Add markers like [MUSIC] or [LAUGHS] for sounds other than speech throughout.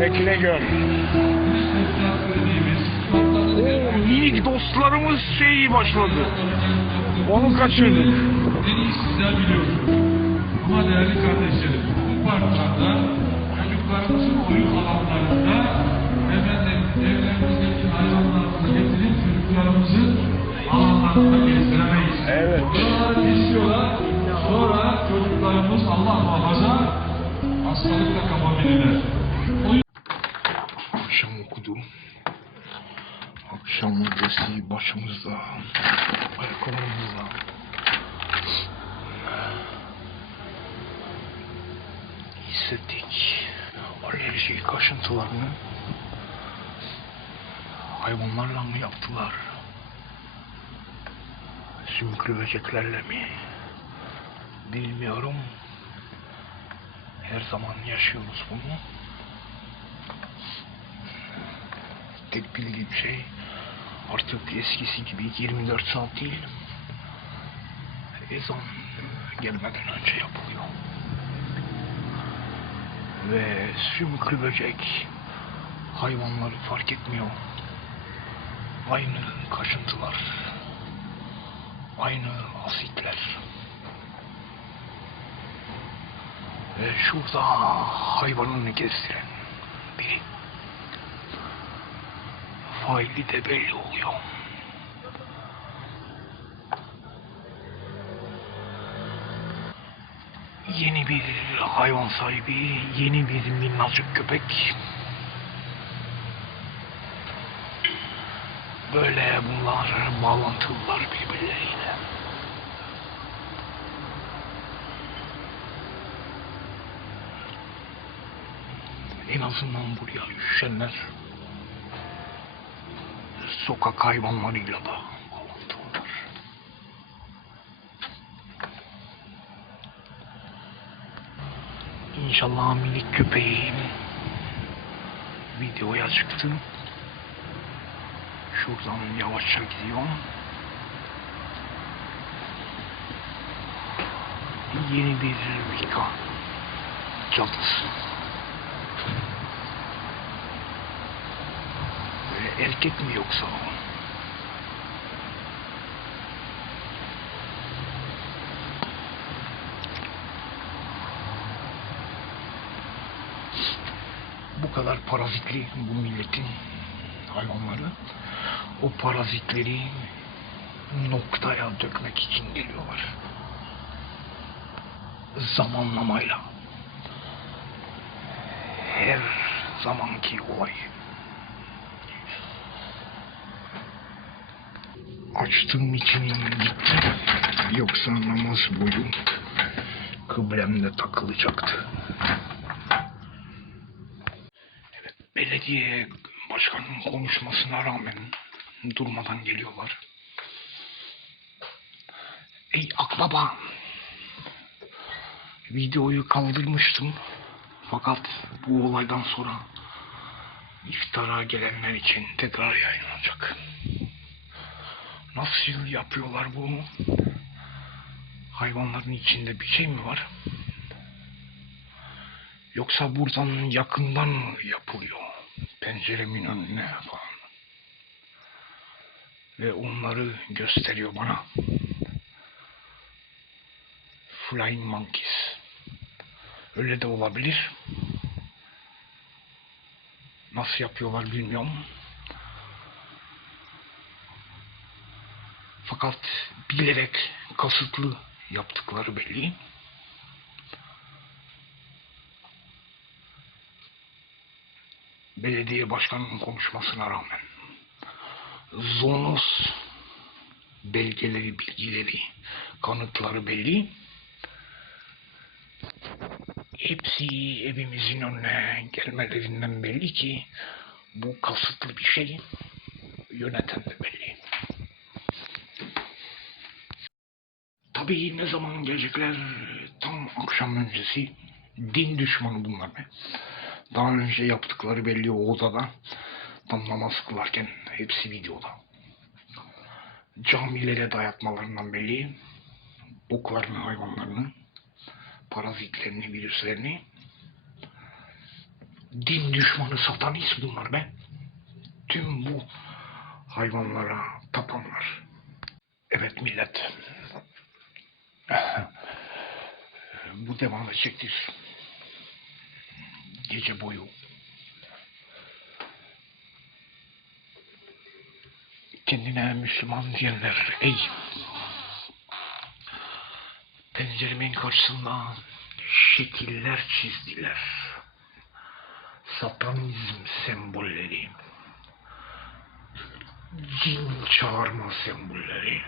Bekle gör. Oo, minik dostlarımız şeyi başladı. Onu kaçırdık. En iyi sizler biliyorsunuz. Ama değerli kardeşlerim, bu parklarda, çocuklarımızın oyun alanlarında efendim, evlerimizdeki hayvanlarımızı getirip çocuklarımızın alanlarında gezdiremeyiz. Evet. Buraları kesiyorlar, sonra çocuklarımız Allah muhafaza hastalıkla kapabilirler. O Akşam okudum. Akşam öncesi başımızda, ayakkabımızda. Hissettik alerji kaşıntılarını hayvanlarla mı yaptılar? Sümüklü böceklerle mi? Bilmiyorum. Her zaman yaşıyoruz bunu. Tek bildiğim şey artık eskisi gibi 24 saat değil. Ezan gelmeden önce yapılıyor. Ve sümüklü böcek hayvanları fark etmiyor. Aynı kaşıntılar. Aynı asitler. Ve şurada hayvanını gezdiren biri faili de belli oluyor. Yeni bir hayvan sahibi, yeni bir minnacık köpek. Böyle bunlar bağlantılılar birbirleriyle. En azından buraya üşenler sokak hayvanlarıyla da bağlantılılar. İnşallah minik köpeğim videoya çıktı. Şuradan yavaşça gidiyorum. Yeni bir vika cadısı. Böyle erkek mi yoksa o? Bu kadar parazitli bu milletin hayvanları o parazitleri noktaya dökmek için geliyorlar. Zamanlamayla. Her zamanki olay. Açtığım için gitti. Yoksa namaz boyu kıblemde takılacaktı. Belediye başkanının konuşmasına rağmen durmadan geliyorlar. Ey akbaba! Videoyu kaldırmıştım. Fakat bu olaydan sonra iftara gelenler için tekrar yayınlanacak. Nasıl yapıyorlar bunu? Hayvanların içinde bir şey mi var? Yoksa buradan yakından mı yapılıyor? Penceremin önüne falan. Ve onları gösteriyor bana. Flying Monkeys. Öyle de olabilir. Nasıl yapıyorlar bilmiyorum. Fakat bilerek kasıtlı yaptıkları belli. Belediye başkanının konuşmasına rağmen Zonos belgeleri, bilgileri, kanıtları belli. Hepsi evimizin önüne gelmelerinden belli ki bu kasıtlı bir şey yöneten de belli. Tabii ne zaman gelecekler tam akşam öncesi din düşmanı bunlar be. Daha önce yaptıkları belli o odada. Tam namaz kılarken hepsi videoda. Camilere dayatmalarından belli. Boklarını, hayvanlarını, parazitlerini, virüslerini Din düşmanı satanist bunlar be. Tüm bu hayvanlara tapanlar. Evet millet. [LAUGHS] Bu devam edecektir. Gece boyu. Kendine Müslüman diyenler ey penceremin karşısında şekiller çizdiler. Satanizm sembolleri. Cin çağırma sembolleri.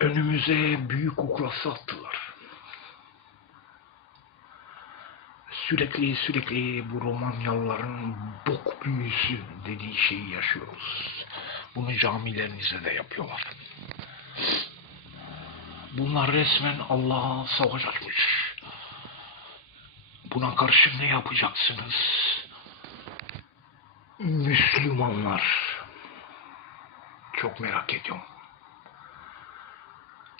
Önümüze büyük kuklası attılar. Sürekli sürekli bu Romanyalıların bok büyüsü dediği şeyi yaşıyoruz. Bunu camilerinize de yapıyorlar. Bunlar resmen Allah'a savaş açmış. Buna karşı ne yapacaksınız? Müslümanlar. Çok merak ediyorum.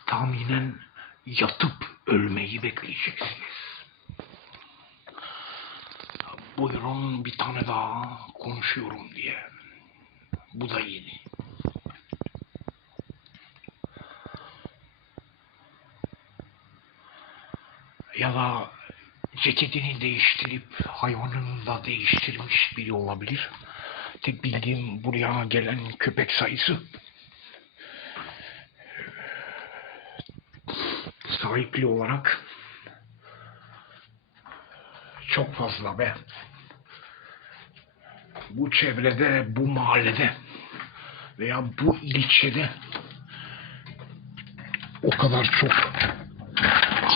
Tahminen yatıp ölmeyi bekleyeceksiniz. Buyurun bir tane daha konuşuyorum diye. Bu da yeni. Ya da ceketini değiştirip hayvanını da değiştirmiş biri olabilir. Tek bildiğim buraya gelen köpek sayısı sahipli olarak çok fazla be. Bu çevrede, bu mahallede veya bu ilçede o kadar çok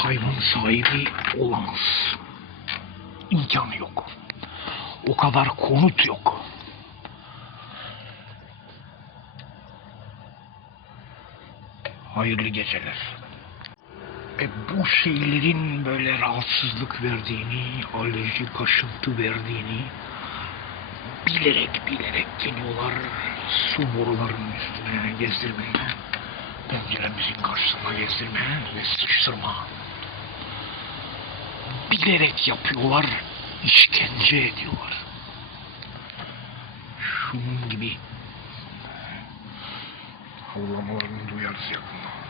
hayvan sahibi olamaz. İmkanı yok. O kadar konut yok. Hayırlı geceler. E bu şeylerin böyle rahatsızlık verdiğini, alerji, kaşıntı verdiğini bilerek bilerek geliyorlar su borularının üstüne gezdirmeye, penceremizin karşısına gezdirmeye ve sıçtırma. Bilerek yapıyorlar, işkence ediyorlar. Şunun gibi havlamalarını duyarız yakında.